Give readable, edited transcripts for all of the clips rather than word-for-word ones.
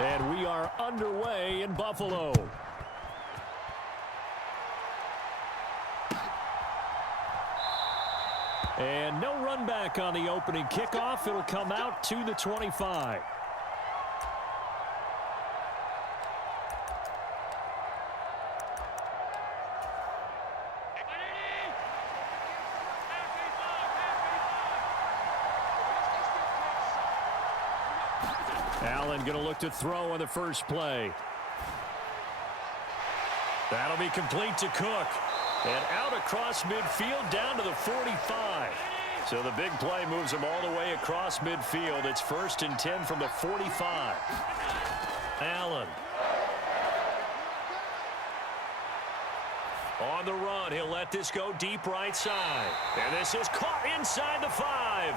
And we are underway in Buffalo. And no run back on the opening kickoff. It'll come out to the 25. Allen going to look to throw on the first play. That'll be complete to Cook. And out across midfield down to the 45. So the big play moves him all the way across midfield. It's 1st and 10 from the 45. Allen. On the run, he'll let this go deep right side. And this is caught inside the 5.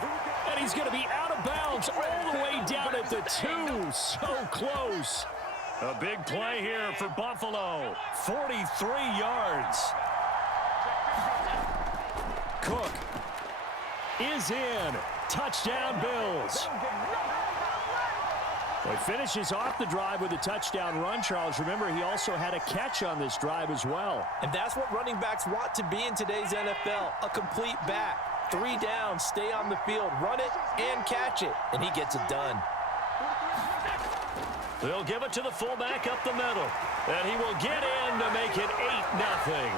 And he's going to be out of bounds all the way down at the 2. So close. A big play here for Buffalo. 43 yards. Cook is in. Touchdown, Bills. Well, he finishes off the drive with a touchdown run, Charles. Remember, he also had a catch on this drive as well. And that's what running backs want to be in today's NFL, a complete back. 3 down, stay on the field, run it, and catch it. And he gets it done. They'll give it to the fullback up the middle. And he will get in to make it 8-0.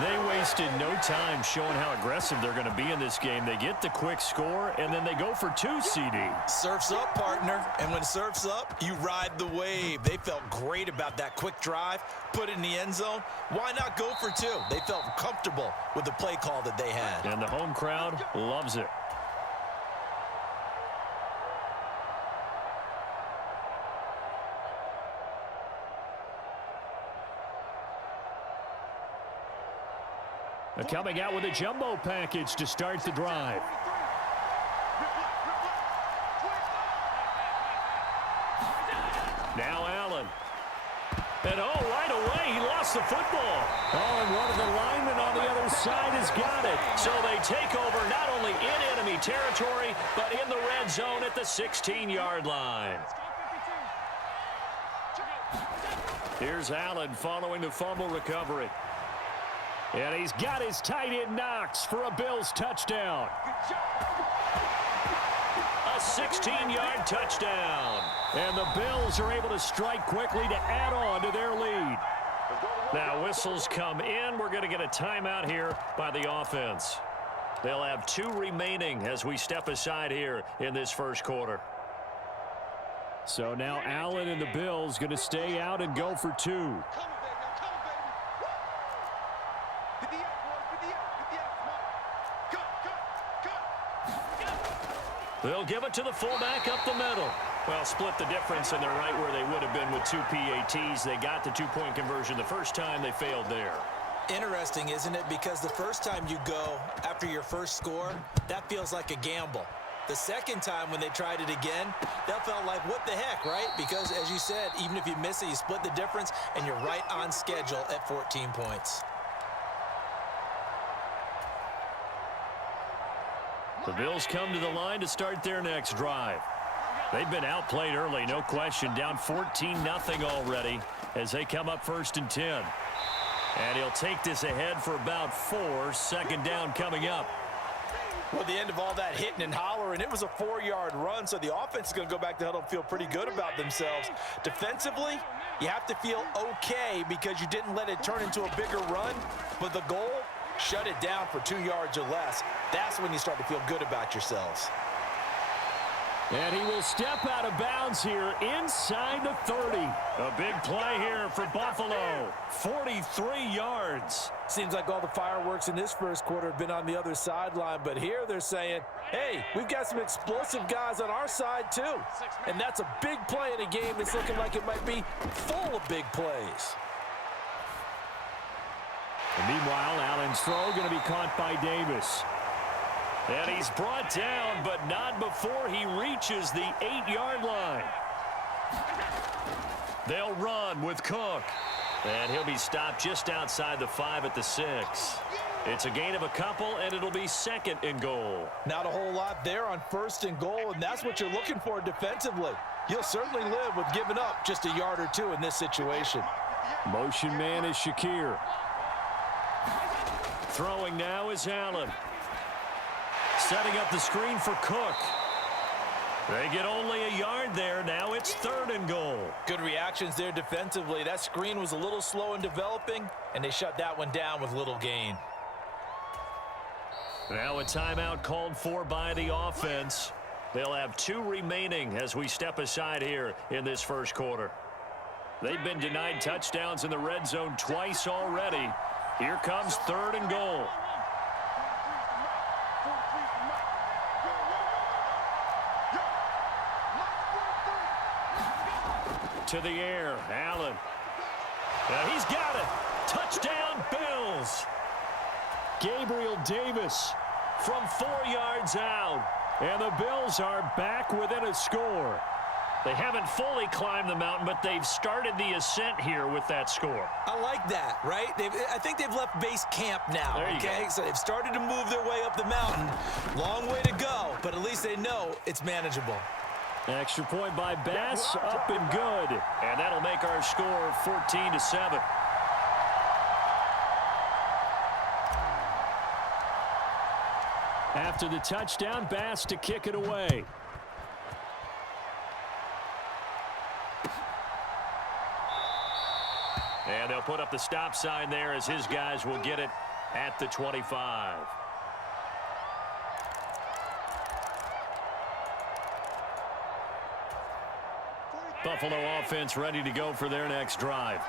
They wasted no time showing how aggressive they're going to be in this game. They get the quick score, and then they go for 2, CD. Surf's up, partner. And when surf's up, you ride the wave. They felt great about that quick drive, put it in the end zone. Why not go for 2? They felt comfortable with the play call that they had. And the home crowd loves it. Coming out with a jumbo package to start the drive. Now Allen. And right away, he lost the football. And one of the linemen on the other side has got it. So they take over not only in enemy territory, but in the red zone at the 16-yard line. Here's Allen following the fumble recovery. And he's got his tight end Knox for a Bills touchdown. A 16-yard touchdown. And the Bills are able to strike quickly to add on to their lead. Now whistles come in. We're going to get a timeout here by the offense. They'll have 2 remaining as we step aside here in this first quarter. So now Allen and the Bills going to stay out and go for 2. They'll give it to the fullback up the middle. Well, split the difference, and they're right where they would have been with 2 PATs. They got the 2-point conversion the first time. They failed there. Interesting, isn't it? Because the first time you go after your first score, that feels like a gamble. The second time when they tried it again, that felt like, what the heck, right? Because, as you said, even if you miss it, you split the difference, and you're right on schedule at 14 points. The Bills come to the line to start their next drive. They've been outplayed early, no question. Down 14-0 already as they come up 1st and 10. And he'll take this ahead for about 4. 2nd down coming up. Well, the end of all that hitting and hollering, it was a 4-yard run, so the offense is going to go back to huddle and feel pretty good about themselves. Defensively, you have to feel okay because you didn't let it turn into a bigger run, but the goal, shut it down for 2 yards or less. That's when you start to feel good about yourselves. And he will step out of bounds here inside the 30. A big play here for Buffalo. 43 yards. Seems like all the fireworks in this first quarter have been on the other sideline, but here they're saying, hey, we've got some explosive guys on our side too. And that's a big play in a game that's looking like it might be full of big plays. And meanwhile, Allen's throw going to be caught by Davis. And he's brought down, but not before he reaches the 8-yard line. They'll run with Cook. And he'll be stopped just outside the 5 at the 6. It's a gain of a couple, and it'll be 2nd and goal. Not a whole lot there on 1st and goal, and that's what you're looking for defensively. You'll certainly live with giving up just a yard or 2 in this situation. Motion man is Shakir. Throwing now is Allen. Setting up the screen for Cook. They get only a yard there. Now it's 3rd and goal. Good reactions there defensively. That screen was a little slow in developing, and they shut that one down with little gain. Now a timeout called for by the offense. They'll have 2 remaining as we step aside here in this first quarter. They've been denied touchdowns in the red zone twice already. Here comes 3rd and goal. To the air, Allen. Now he's got it. Touchdown, Bills. Gabriel Davis from 4 yards out. And the Bills are back within a score. They haven't fully climbed the mountain, but they've started the ascent here with that score. I like that, right? I think they've left base camp now, okay? So they've started to move their way up the mountain. Long way to go, but at least they know it's manageable. Extra point by Bass, up and good. And that'll make our score 14-7. After the touchdown, Bass to kick it away. And they'll put up the stop sign there as his guys will get it at the 25. Buffalo offense ready to go for their next drive.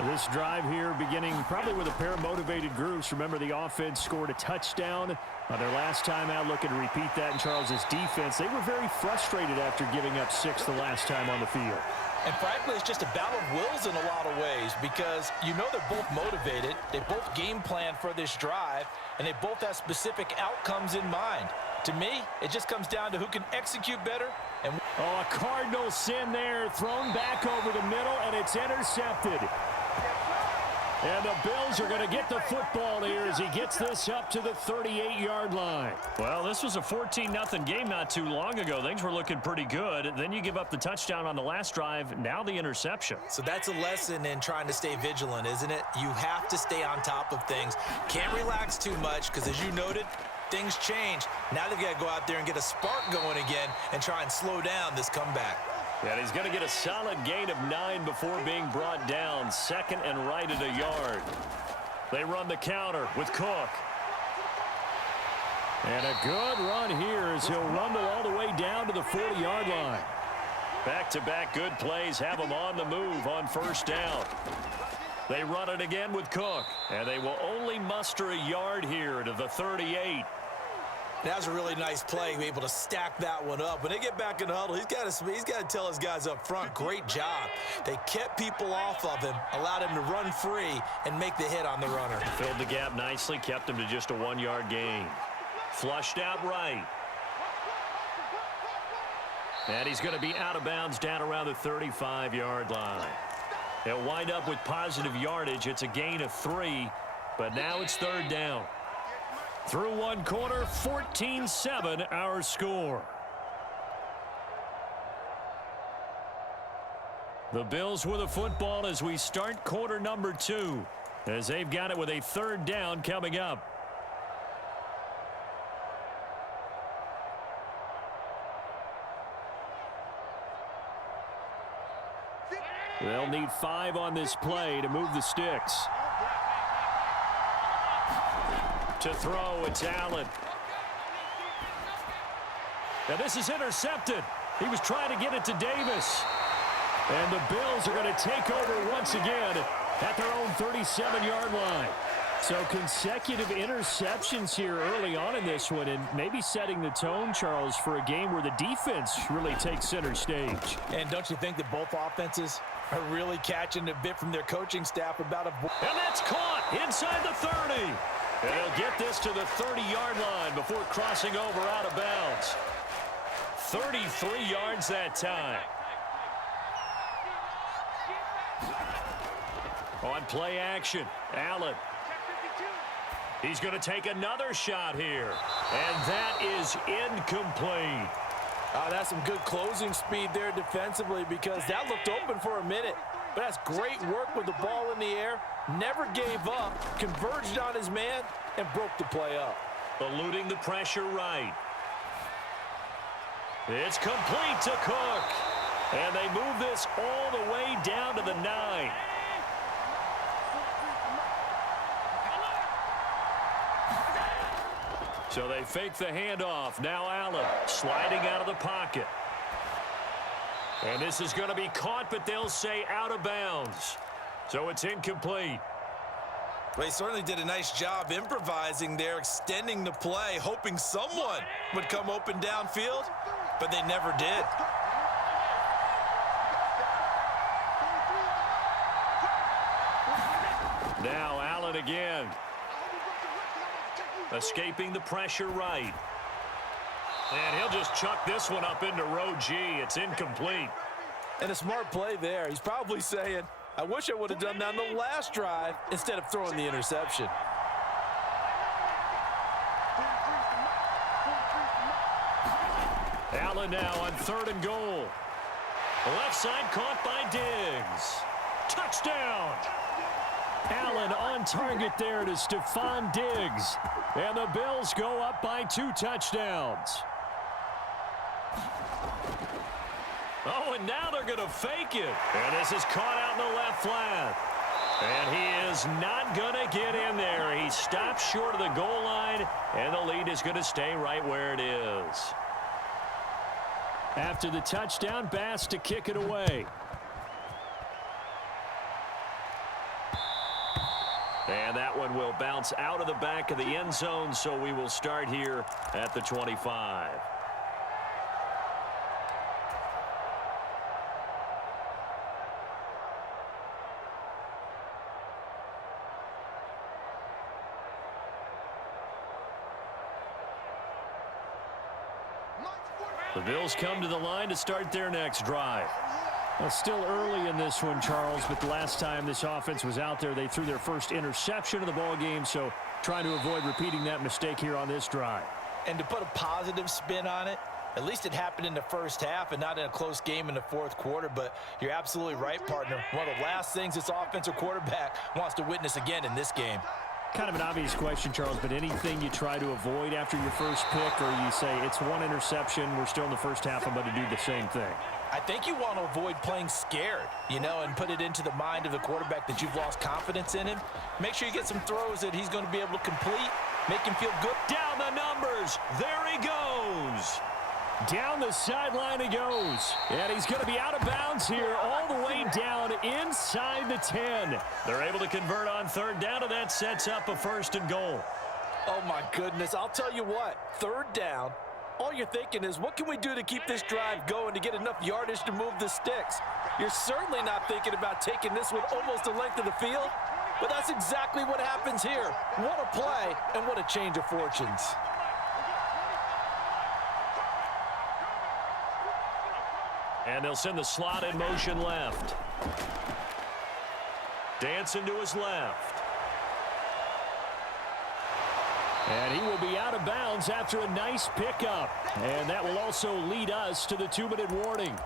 This drive here beginning probably with a pair of motivated groups. Remember, the offense scored a touchdown on their last time out. Looking to repeat that in Charles's defense. They were very frustrated after giving up 6 the last time on the field. And frankly, it's just a battle of wills in a lot of ways because you know they're both motivated. They both game plan for this drive, and they both have specific outcomes in mind. To me, it just comes down to who can execute better. And a Cardinal sin there, thrown back over the middle, and it's intercepted. And the Bills are going to get the football here as he gets this up to the 38-yard line. Well, this was a 14-0 game not too long ago. Things were looking pretty good. Then you give up the touchdown on the last drive. Now the interception. So that's a lesson in trying to stay vigilant, isn't it? You have to stay on top of things. Can't relax too much because, as you noted, things change. Now they've got to go out there and get a spark going again and try and slow down this comeback. And he's going to get a solid gain of 9 before being brought down. 2nd and right at a yard. They run the counter with Cook. And a good run here as he'll rumble all the way down to the 40-yard line. Back-to-back good plays have him on the move on 1st down. They run it again with Cook. And they will only muster a yard here to the 38. That was a really nice play, be able to stack that one up. When they get back in the huddle, he's got to tell his guys up front, great job. They kept people off of him, allowed him to run free and make the hit on the runner. Filled the gap nicely, kept him to just a 1-yard gain. Flushed out right. And he's going to be out of bounds down around the 35-yard line. He'll wind up with positive yardage. It's a gain of 3, but now it's 3rd down. Through one quarter, 14-7 our score. The Bills with a football as we start quarter number 2, as they've got it with a 3rd down coming up. They'll need 5 on this play to move the sticks. To throw, it's Allen. Now this is intercepted. He was trying to get it to Davis. And the Bills are going to take over once again at their own 37-yard line. So consecutive interceptions here early on in this one, and maybe setting the tone, Charles, for a game where the defense really takes center stage. And don't you think that both offenses are really catching a bit from their coaching staff about And that's caught inside the 30. And they'll get this to the 30-yard line before crossing over out of bounds. 33 yards that time. On play action, Allen. He's going to take another shot here. And that is incomplete. That's some good closing speed there defensively because that looked open for a minute. But that's great work with the ball in the air. Never gave up, converged on his man, and broke the play up. Eluding the pressure right. It's complete to Cook. And they move this all the way down to the 9. So they fake the handoff. Now Allen sliding out of the pocket. And this is going to be caught, but they'll say out of bounds. So it's incomplete. They certainly did a nice job improvising there, extending the play, hoping someone would come open downfield, but they never did. Now Allen again. Escaping the pressure right. And he'll just chuck this one up into row G. It's incomplete. And a smart play there. He's probably saying, I wish I would have done that on the last drive instead of throwing the interception. Allen now on 3rd and goal. The left side caught by Diggs. Touchdown! Allen on target there to Stephon Diggs. And the Bills go up by 2 touchdowns. Oh, and now they're going to fake it. And this is caught out in the left flat. And he is not going to get in there. He stops short of the goal line, and the lead is going to stay right where it is. After the touchdown, Bass to kick it away. And that one will bounce out of the back of the end zone, so we will start here at the 25. The Bills come to the line to start their next drive. Well, still early in this one, Charles, but the last time this offense was out there, they threw their first interception of the ball game, so trying to avoid repeating that mistake here on this drive. And to put a positive spin on it, at least it happened in the first half and not in a close game in the fourth quarter, but you're absolutely right, partner. One of the last things this offensive quarterback wants to witness again in this game. Kind of an obvious question, Charles, but anything you try to avoid after your first pick, or you say it's one interception, we're still in the first half, I'm going to do the same thing? I think you want to avoid playing scared, and put it into the mind of the quarterback that you've lost confidence in him. Make sure you get some throws that he's going to be able to complete, make him feel good. Down the numbers. There he goes. Down the sideline he goes. And he's going to be out of bounds here all the way down inside the 10. They're able to convert on 3rd down, and that sets up a 1st and goal. Oh, my goodness. I'll tell you what, 3rd down, all you're thinking is, what can we do to keep this drive going to get enough yardage to move the sticks? You're certainly not thinking about taking this one almost the length of the field, but that's exactly what happens here. What a play, and what a change of fortunes. And they'll send the slot in motion left. Dancing to his left. And he will be out of bounds after a nice pickup. And that will also lead us to the 2-minute warning.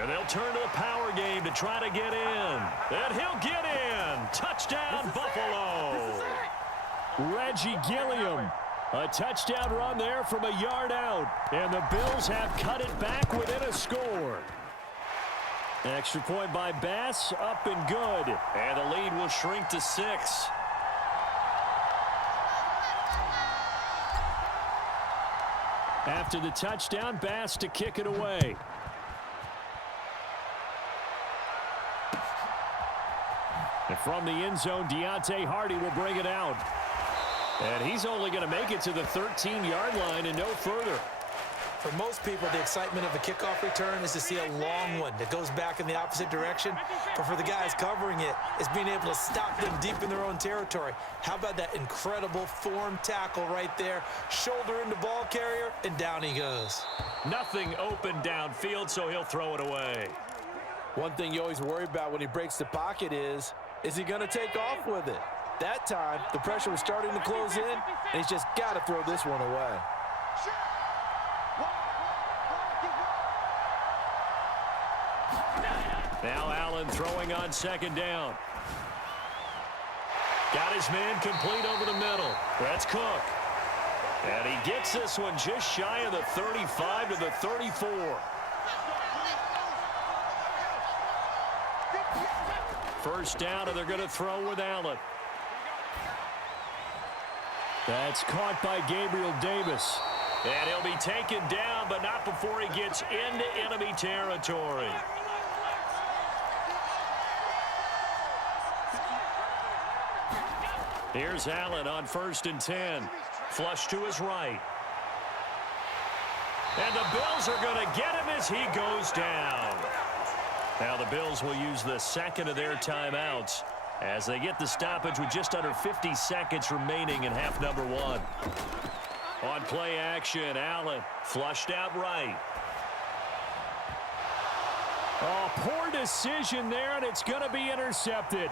And they'll turn to the power game to try to get in. And he'll get in. Touchdown, Buffalo. Reggie Gilliam. A touchdown run there from a yard out. And the Bills have cut it back within a score. Extra point by Bass, up and good. And the lead will shrink to 6. After the touchdown, Bass to kick it away. And from the end zone, Deontay Hardy will bring it out. And he's only going to make it to the 13-yard line and no further. For most people, the excitement of a kickoff return is to see a long one that goes back in the opposite direction. But for the guys covering it, it's being able to stop them deep in their own territory. How about that incredible form tackle right there? Shoulder into ball carrier, and down he goes. Nothing open downfield, so he'll throw it away. One thing you always worry about when he breaks the pocket is he going to take off with it? That time, the pressure was starting to close in, and he's just got to throw this one away. Now Allen throwing on second down. Got his man complete over the middle. That's Cook. And he gets this one just shy of the 35 to the 34. First down, and they're going to throw with Allen. That's caught by Gabriel Davis. And he'll be taken down, but not before he gets into enemy territory. Here's Allen on 1st and 10. Flush to his right. And the Bills are going to get him as he goes down. Now the Bills will use the second of their timeouts as they get the stoppage with just under 50 seconds remaining in half number 1. On play action, Allen flushed out right. Oh, poor decision there, and it's going to be intercepted.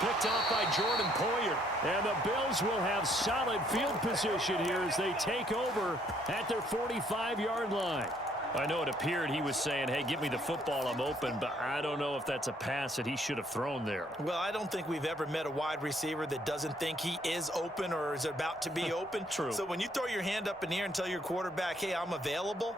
Picked off by Jordan Poyer. And the Bills will have solid field position here as they take over at their 45-yard line. I know it appeared he was saying, hey, give me the football, I'm open, but I don't know if that's a pass that he should have thrown there. Well, I don't think we've ever met a wide receiver that doesn't think he is open or is about to be open. True. So when you throw your hand up in the air and tell your quarterback, hey, I'm available,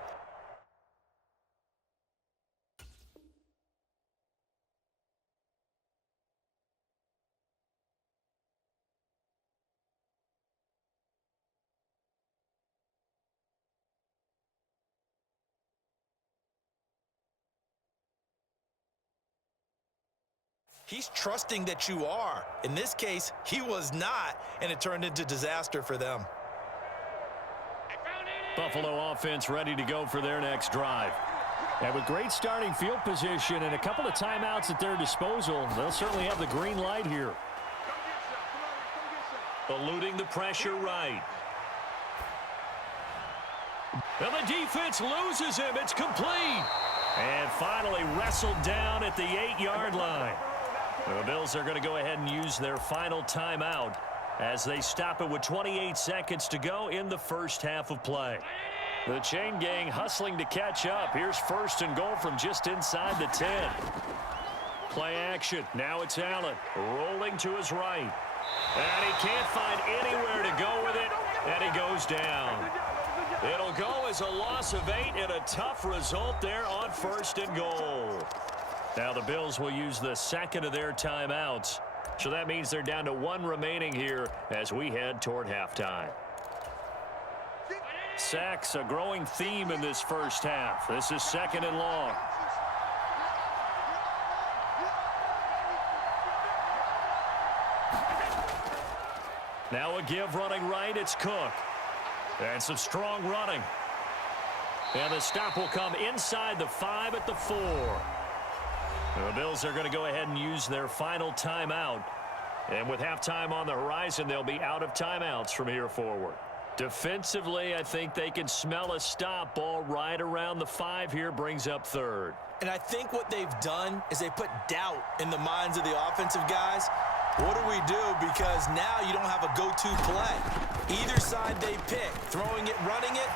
he's trusting that you are. In this case, he was not, and it turned into disaster for them. Buffalo offense ready to go for their next drive. And with great starting field position and a couple of timeouts at their disposal, they'll certainly have the green light here. Eluding the pressure right. And the defense loses him. It's complete. And finally wrestled down at the 8-yard line. The Bills are going to go ahead and use their final timeout as they stop it with 28 seconds to go in the first half of play. The chain gang hustling to catch up. Here's 1st and goal from just inside the 10. Play action. Now it's Allen rolling to his right. And he can't find anywhere to go with it, and he goes down. It'll go as a loss of 8 and a tough result there on 1st and goal. Now the Bills will use the second of their timeouts. So that means they're down to 1 remaining here as we head toward halftime. Sacks, a growing theme in this first half. This is 2nd and long. Now a give running right, it's Cook. And some strong running. And the stop will come inside the 5 at the 4. The Bills are going to go ahead and use their final timeout. And with halftime on the horizon, they'll be out of timeouts from here forward. Defensively, I think they can smell a stop. Ball right around the 5 here, brings up 3rd. And I think what they've done is they put doubt in the minds of the offensive guys. What do we do? Because now you don't have a go-to play. Either side they pick, throwing it, running it,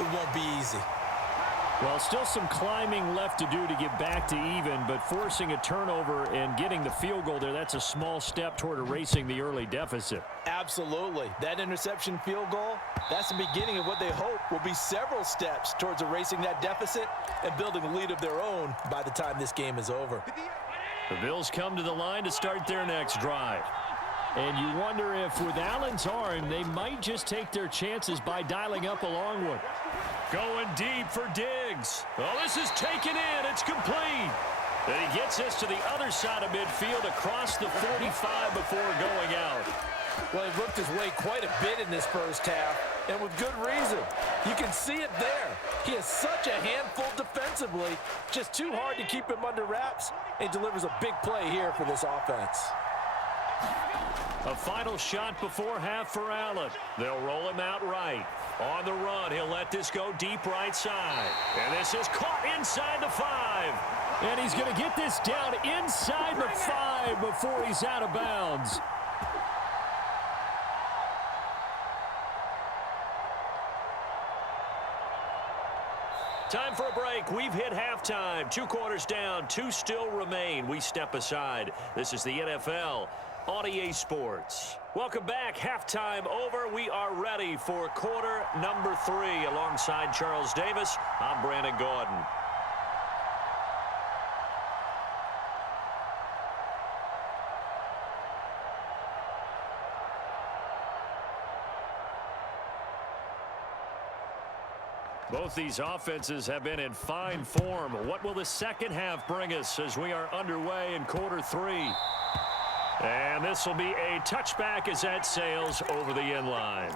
it won't be easy. Well, still some climbing left to do to get back to even, but forcing a turnover and getting the field goal there, that's a small step toward erasing the early deficit. Absolutely. That interception field goal, that's the beginning of what they hope will be several steps towards erasing that deficit and building a lead of their own by the time this game is over. The Bills come to the line to start their next drive. And you wonder if with Allen's arm, they might just take their chances by dialing up a long one. Going deep for Diggs. Oh, this is taken in. It's complete. And he gets this to the other side of midfield across the 45 before going out. Well, he worked his way quite a bit in this first half, and with good reason. You can see it there. He is such a handful defensively, just too hard to keep him under wraps. He delivers a big play here for this offense. A final shot before half for Allen. They'll roll him out right. On the run, he'll let this go deep right side. And this is caught inside the 5. And he's going to get this down inside the 5 before he's out of bounds. Time for a break. We've hit halftime. 2 quarters down. 2 still remain. We step aside. This is the NFL on EA Sports. Welcome back. Halftime over. We are ready for quarter number 3. Alongside Charles Davis, I'm Brandon Gordon. Both these offenses have been in fine form. What will the second half bring us as we are underway in quarter 3? And this will be a touchback as that sails over the end line.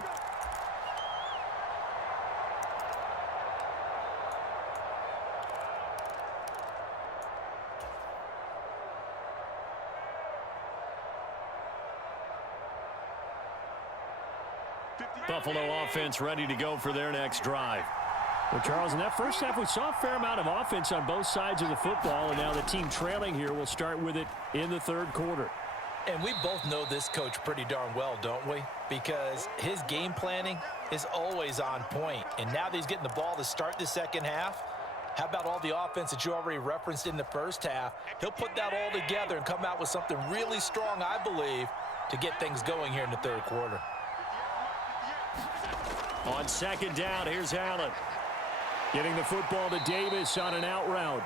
Buffalo offense ready to go for their next drive. Well, Charles, in that first half, we saw a fair amount of offense on both sides of the football, and now the team trailing here will start with it in the third quarter. And we both know this coach pretty darn well, don't we? Because his game planning is always on point. And now that he's getting the ball to start the second half, how about all the offense that you already referenced in the first half? He'll put that all together and come out with something really strong, I believe, to get things going here in the third quarter. On second down, here's Allen. Getting the football to Davis on an out route.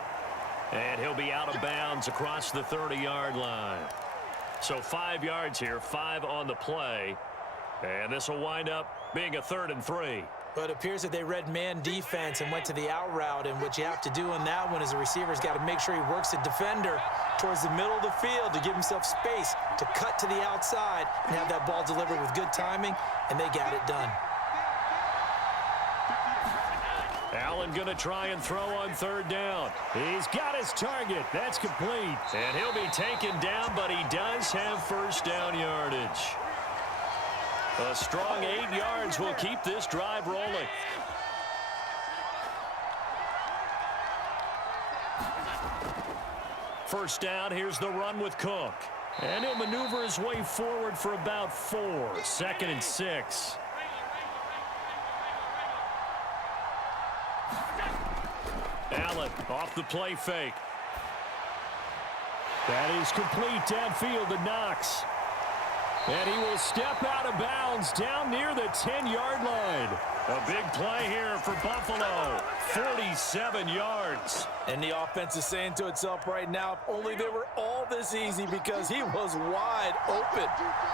And he'll be out of bounds across the 30-yard line. So 5 yards here, 5 on the play. And this will wind up being a 3rd and 3. But it appears that they read man defense and went to the out route. And what you have to do in that one is the receiver's got to make sure he works the defender towards the middle of the field to give himself space to cut to the outside and have that ball delivered with good timing. And they got it done. Allen going to try and throw on 3rd down. He's got his target. That's complete. And he'll be taken down, but he does have first down yardage. A strong 8 yards will keep this drive rolling. First down, here's the run with Cook. And he'll maneuver his way forward for about 4. 2nd and 6. Allen off the play fake. That is complete downfield to Knox. And he will step out of bounds down near the 10-yard line. A big play here for Buffalo. 47 yards. And the offense is saying to itself right now, if only they were all this easy, because he was wide open.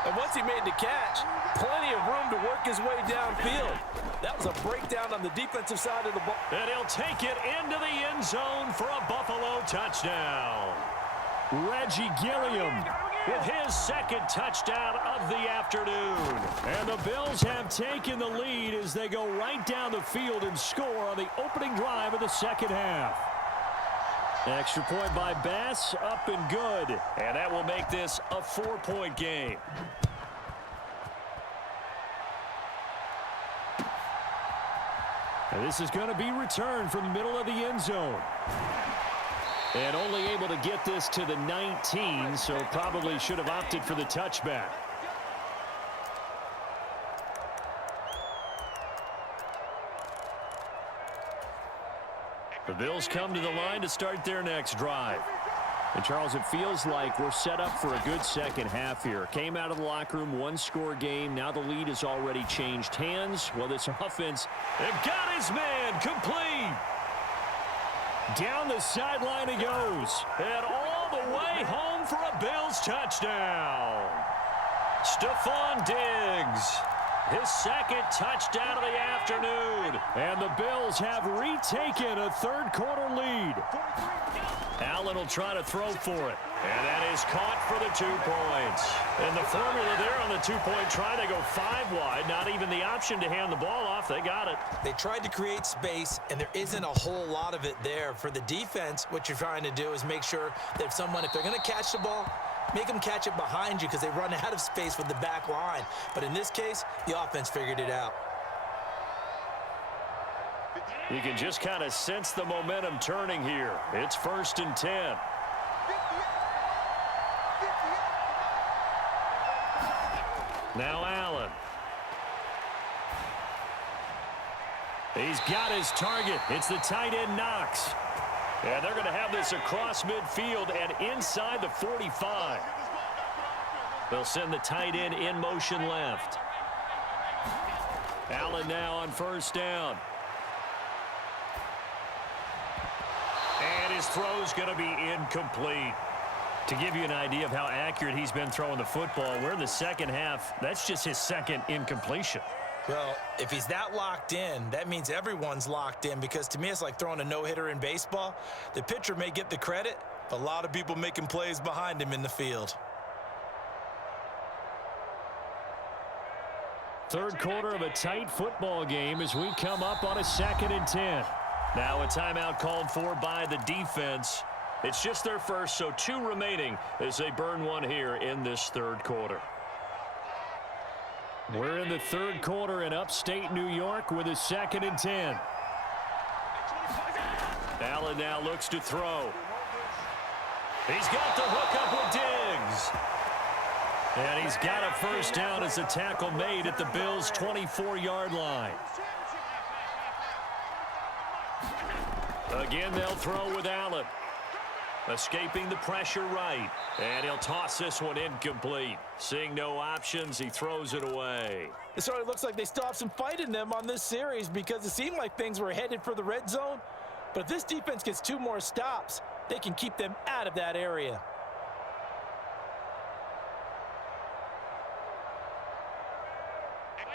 And once he made the catch, plenty of room to work his way downfield. That was a breakdown on the defensive side of the ball. And he'll take it into the end zone for a Buffalo touchdown. Reggie Gilliam with his 2nd touchdown of the afternoon. And the Bills have taken the lead as they go right down the field and score on the opening drive of the second half. Extra point by Bass, up and good. And that will make this a 4-point game. And this is going to be returned from the middle of the end zone. And only able to get this to the 19, so probably should have opted for the touchback. The Bills come to the line to start their next drive. And, Charles, it feels like we're set up for a good second half here. Came out of the locker room, 1-score game. Now the lead has already changed hands. Well, this offense, they've got his man complete. Down the sideline he goes. And all the way home for a Bills touchdown. Stephon Diggs. His 2nd touchdown of the afternoon. And the Bills have retaken a third quarter lead. Allen will try to throw for it. And that is caught for the 2 points. And the formula there on the 2-point try, they go 5 wide. Not even the option to hand the ball off. They got it. They tried to create space, and there isn't a whole lot of it there. For the defense, what you're trying to do is make sure that if they're going to catch the ball, make them catch it behind you because they run out of space with the back line. But in this case, the offense figured it out. You can just kind of sense the momentum turning here. It's 1st and 10. Now Allen. He's got his target. It's the tight end Knox. And they're going to have this across midfield and inside the 45. They'll send the tight end in motion left. Allen now on 1st down. And his throw's going to be incomplete. To give you an idea of how accurate he's been throwing the football, we're in the second half. That's just his 2nd incompletion. Well, if he's that locked in, that means everyone's locked in, because to me it's like throwing a no-hitter in baseball. The pitcher may get the credit, but a lot of people making plays behind him in the field. 3rd quarter of a tight football game as we come up on a 2nd and 10. Now a timeout called for by the defense. It's just their first, so 2 remaining as they burn 1 here in this 3rd quarter. We're in the 3rd quarter in upstate New York with a 2nd and 10. Allen now looks to throw. He's got the hook up with Diggs. And he's got a 1st down as a tackle made at the Bills' 24-yard line. Again, they'll throw with Allen. Escaping the pressure right. And he'll toss this one incomplete. Seeing no options, he throws it away. It sort of looks like they still have some fight in them on this series, because it seemed like things were headed for the red zone. But if this defense gets 2 more stops, they can keep them out of that area.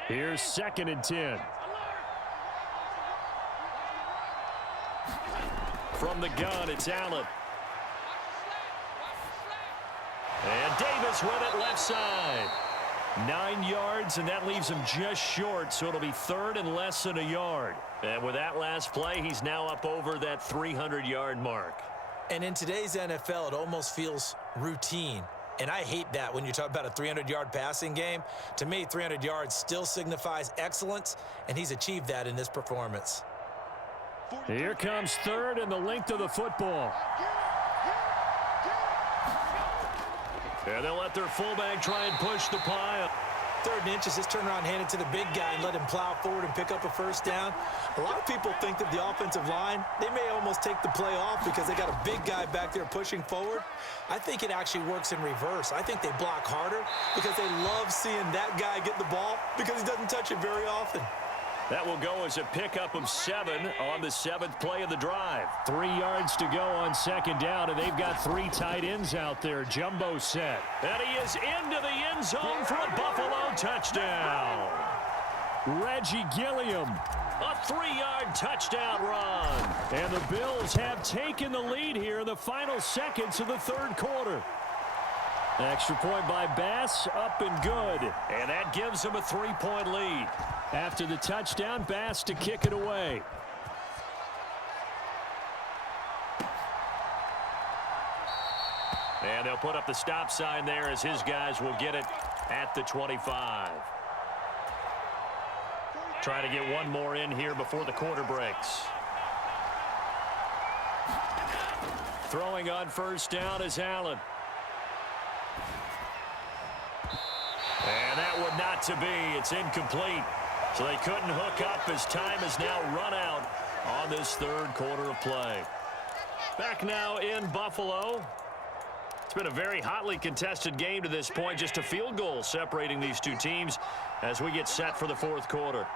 Here's 2nd and 10. From the gun, it's Allen. And Davis with it left side. 9 yards, and that leaves him just short, so it'll be 3rd and less than a yard. And with that last play, he's now up over that 300-yard mark. And in today's NFL, it almost feels routine. And I hate that when you talk about a 300-yard passing game. To me, 300 yards still signifies excellence, and he's achieved that in this performance. Here comes 3rd and the length of the football. And they'll let their fullback try and push the pile. 3rd and inches, just turn around, hand it to the big guy, and let him plow forward and pick up a 1st down. A lot of people think that the offensive line, they may almost take the play off because they got a big guy back there pushing forward. I think it actually works in reverse. I think they block harder because they love seeing that guy get the ball because he doesn't touch it very often. That will go as a pickup of 7 on the 7th play of the drive. 3 yards to go on 2nd down, and they've got 3 tight ends out there. Jumbo set. And he is into the end zone for a Buffalo touchdown. Reggie Gilliam, a 3-yard touchdown run. And the Bills have taken the lead here in the final seconds of the 3rd quarter. Extra point by Bass, up and good. And that gives them a 3-point lead. After the touchdown, Bass to kick it away. And they'll put up the stop sign there as his guys will get it at the 25. Try to get 1 more in here before the quarter breaks. Throwing on 1st down is Allen. And that would not to be. It's incomplete. So they couldn't hook up as time has now run out on this 3rd quarter of play. Back now in Buffalo. It's been a very hotly contested game to this point. Just a field goal separating these 2 teams as we get set for the 4th quarter.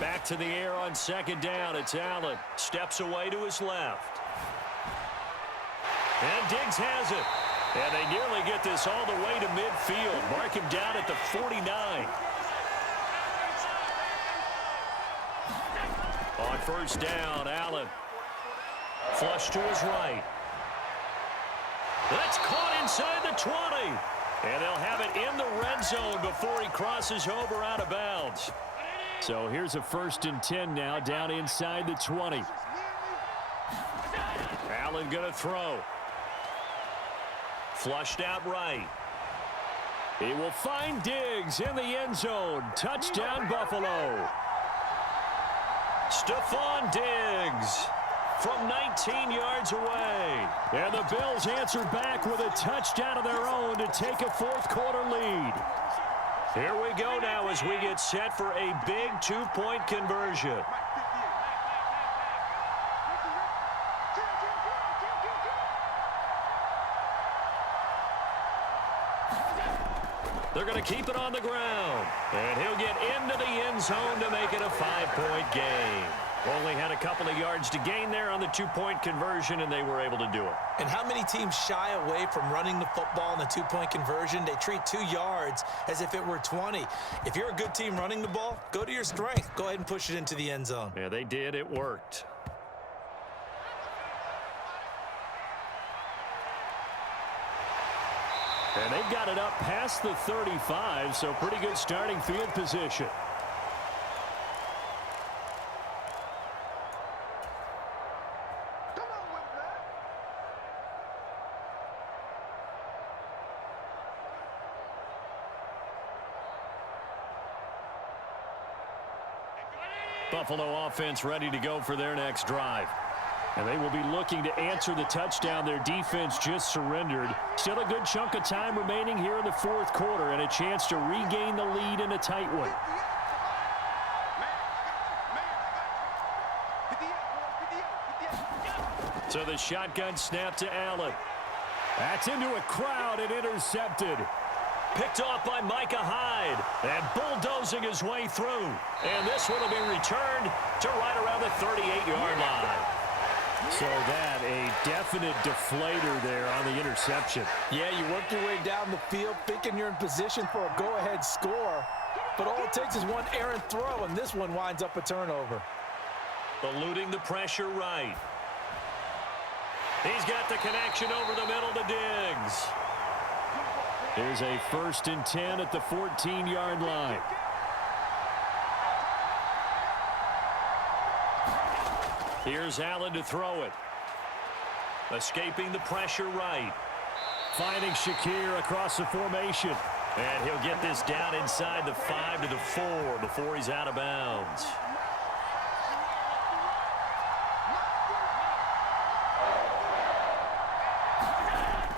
Back to the air on 2nd down. It's Allen. Steps away to his left. And Diggs has it. And they nearly get this all the way to midfield. Mark him down at the 49. On 1st down, Allen. Flush to his right. That's caught inside the 20. And they'll have it in the red zone before he crosses over out of bounds. So here's a 1st and 10 now down inside the 20. Allen going to throw. Flushed out right. He will find Diggs in the end zone. Touchdown, Buffalo. Stephon Diggs from 19 yards away. And the Bills answer back with a touchdown of their own to take a 4th quarter lead. Here we go now as we get set for a big 2-point conversion. They're going to keep it on the ground. And he'll get into the end zone to make it a 5-point game. Only had a couple of yards to gain there on the 2-point conversion, and they were able to do it. And how many teams shy away from running the football in the 2-point conversion? They treat 2 yards as if it were 20. If you're a good team running the ball, go to your strength. Go ahead and push it into the end zone. Yeah, they did. It worked. And they've got it up past the 35, so pretty good starting field position. Buffalo offense ready to go for their next drive. And they will be looking to answer the touchdown their defense just surrendered. Still a good chunk of time remaining here in the 4th quarter and a chance to regain the lead in a tight one. So the shotgun snap to Allen. That's into a crowd and intercepted. Picked off by Micah Hyde and bulldozing his way through. And this one will be returned to right around the 38-yard line. So that a definite deflator there on the interception. Yeah, you work your way down the field thinking you're in position for a go-ahead score. But all it takes is one errant throw, and this one winds up a turnover. Eluding the pressure right. He's got the connection over the middle to Diggs. Here's a 1st and 10 at the 14-yard line. Here's Allen to throw it. Escaping the pressure right. Finding Shakir across the formation. And he'll get this down inside the 5 to the 4 before he's out of bounds.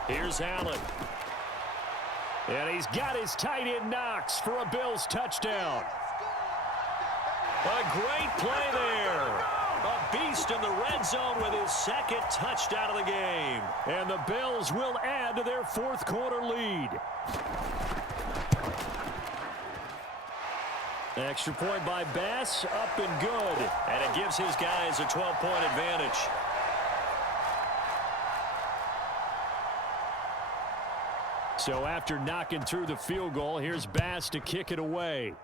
Here's Allen. And he's got his tight end Knox for a Bills touchdown. A great play there. A beast in the red zone with his 2nd touchdown of the game. And the Bills will add to their 4th quarter lead. Extra point by Bass, up and good. And it gives his guys a 12-point advantage. So after knocking through the field goal, here's Bass to kick it away.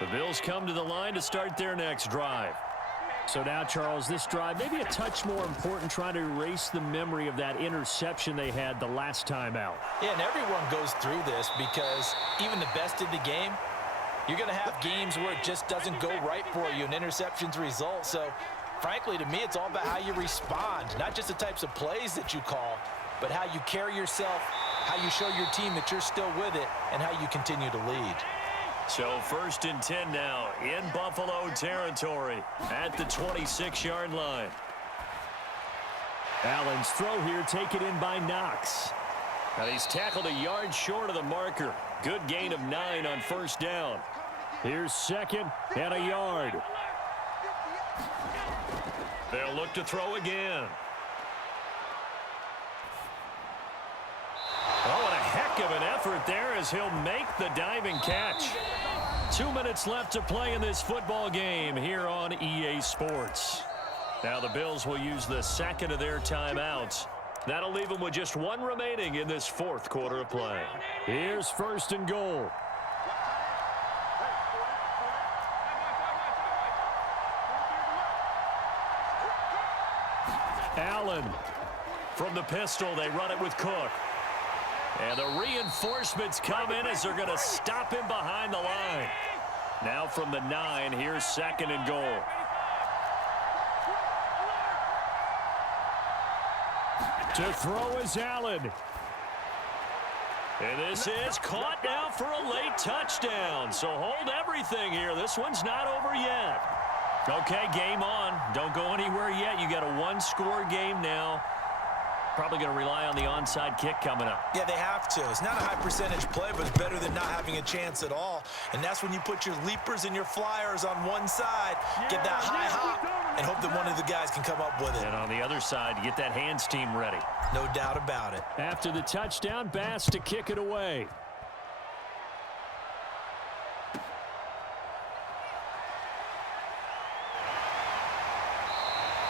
The Bills come to the line to start their next drive. So now, Charles, this drive maybe a touch more important, trying to erase the memory of that interception they had the last time out. Yeah, and everyone goes through this because even the best in the game, you're going to have games where it just doesn't go right for you, and interceptions result. So, frankly, to me, it's all about how you respond, not just the types of plays that you call, but how you carry yourself, how you show your team that you're still with it, and how you continue to lead. So 1st and 10 now in Buffalo territory at the 26-yard line. Allen's throw here taken in by Knox. And he's tackled a yard short of the marker. Good gain of 9 on 1st down. Here's 2nd and a yard. They'll look to throw again. Oh, and a heck of an effort there as he'll make the diving catch. 2 minutes left to play in this football game here on EA Sports. Now the Bills will use the 2nd of their timeouts. That'll leave them with just 1 remaining in this 4th quarter of play. Here's 1st and goal. Allen from the pistol. They run it with Cook. And the reinforcements come in as they're going to stop him behind the line. Now from the 9, here's 2nd and goal. To throw is Allen. And this is caught now for a late touchdown. So hold everything here. This one's not over yet. Okay, game on. Don't go anywhere yet. You got a one-score game now. Probably going to rely on the onside kick coming up. Yeah, they have to. It's not a high percentage play, but it's better than not having a chance at all. And that's when you put your leapers and your flyers on one side, get that high hop, and hope that one of the guys can come up with it. And on the other side, get that hands team ready. No doubt about it. After the touchdown, Bass to kick it away.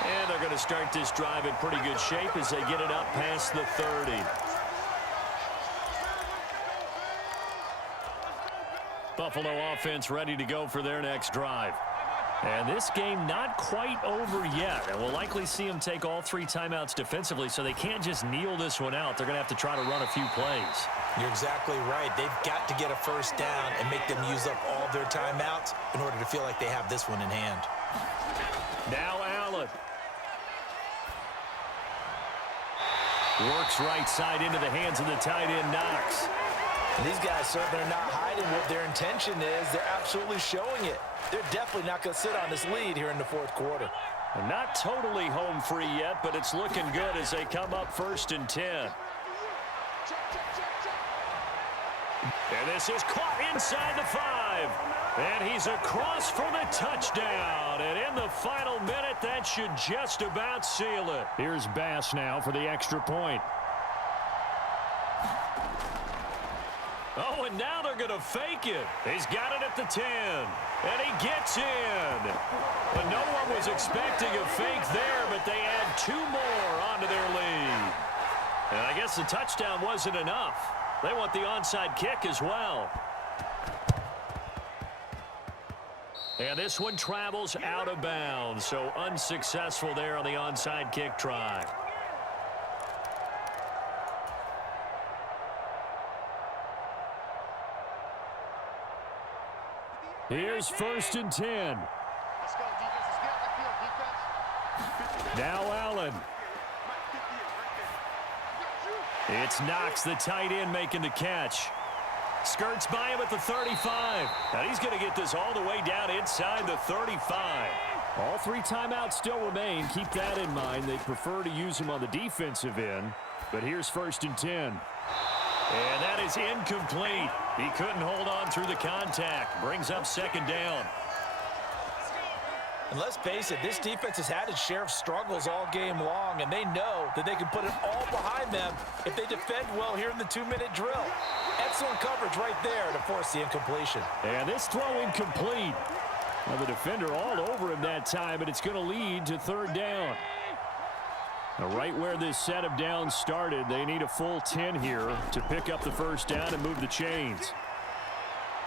And they're going to start this drive in pretty good shape as they get it up past the 30. Buffalo offense ready to go for their next drive. And this game not quite over yet. And we'll likely see them take all 3 timeouts defensively, so they can't just kneel this one out. They're going to have to try to run a few plays. You're exactly right. They've got to get a first down and make them use up all their timeouts in order to feel like they have this one in hand. Now Allen. Works right side into the hands of the tight end, Knox. And these guys certainly are not hiding what their intention is. They're absolutely showing it. They're definitely not going to sit on this lead here in the 4th quarter. And not totally home free yet, but it's looking good as they come up 1st and 10. And this is caught inside the 5. And he's across for the touchdown. And in the final minute, that should just about seal it. Here's Bass now for the extra point. Oh, and now they're going to fake it. He's got it at the 10. And he gets in. But no one was expecting a fake there, but they add 2 more onto their lead. And I guess the touchdown wasn't enough. They want the onside kick as well. And this one travels out of bounds, so unsuccessful there on the onside kick try. Here's 1st and 10. Now Allen. It's Knox, the tight end, making the catch. Skirts by him at the 35. And he's going to get this all the way down inside the 35. All 3 timeouts still remain. Keep that in mind. They prefer to use him on the defensive end. But here's 1st and 10. And that is incomplete. He couldn't hold on through the contact. Brings up 2nd down. And let's face it, this defense has had its share of struggles all game long, and they know that they can put it all behind them if they defend well here in the 2-minute drill. Excellent coverage right there to force the incompletion. And this throw incomplete. Well, the defender all over him that time, but it's going to lead to 3rd down. Now, right where this set of downs started, they need a full 10 here to pick up the 1st down and move the chains.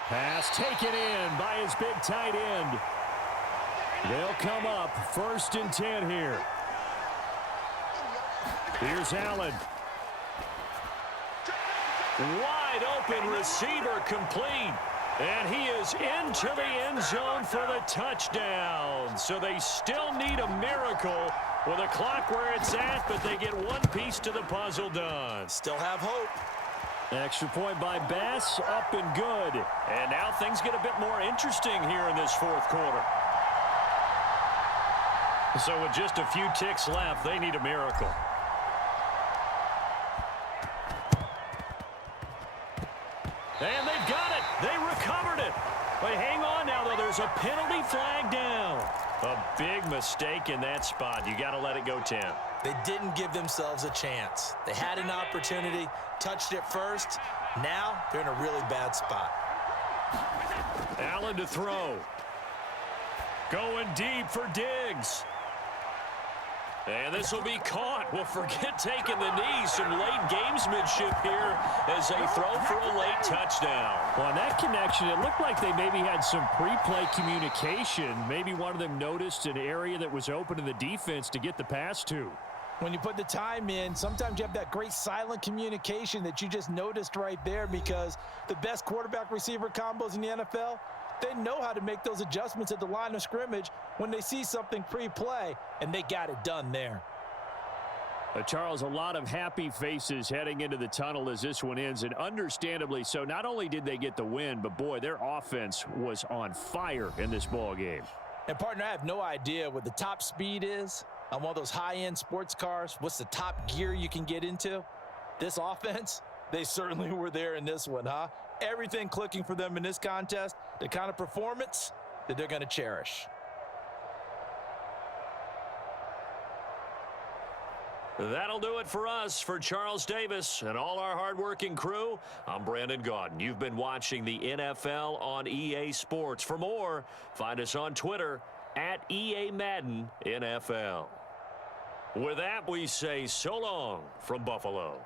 Pass taken in by his big tight end. They'll come up 1st and 10 here. Here's Allen. Wide open receiver complete. And he is into the end zone for the touchdown. So they still need a miracle with a clock where it's at, but they get one piece to the puzzle done. Still have hope. Extra point by Bass, up and good. And now things get a bit more interesting here in this 4th quarter. So with just a few ticks left, they need a miracle. And they've got it. They recovered it. But hang on now, though. There's a penalty flag down. A big mistake in that spot. You got to let it go 10. They didn't give themselves a chance. They had an opportunity, touched it first. Now they're in a really bad spot. Allen to throw. Going deep for Diggs. And this will be caught. Well, forget taking the knee. Some late gamesmanship here as they throw for a late touchdown. Well, on that connection, it looked like they maybe had some pre-play communication. Maybe one of them noticed an area that was open to the defense to get the pass to. When you put the time in, sometimes you have that great silent communication that you just noticed right there, because the best quarterback-receiver combos in the NFL, they know how to make those adjustments at the line of scrimmage when they see something pre-play, and they got it done there. Charles, a lot of happy faces heading into the tunnel as this one ends, and understandably so. Not only did they get the win, but boy, their offense was on fire in this ball game. And partner, I have no idea what the top speed is on one of those high-end sports cars. What's the top gear you can get into? This offense, they certainly were there in this one, huh? Everything clicking for them in this contest, the kind of performance that they're going to cherish. That'll do it for us. For Charles Davis and all our hardworking crew, I'm Brandon Gaudin. You've been watching the NFL on EA Sports. For more, find us on Twitter at EA Madden NFL. With that, we say so long from Buffalo.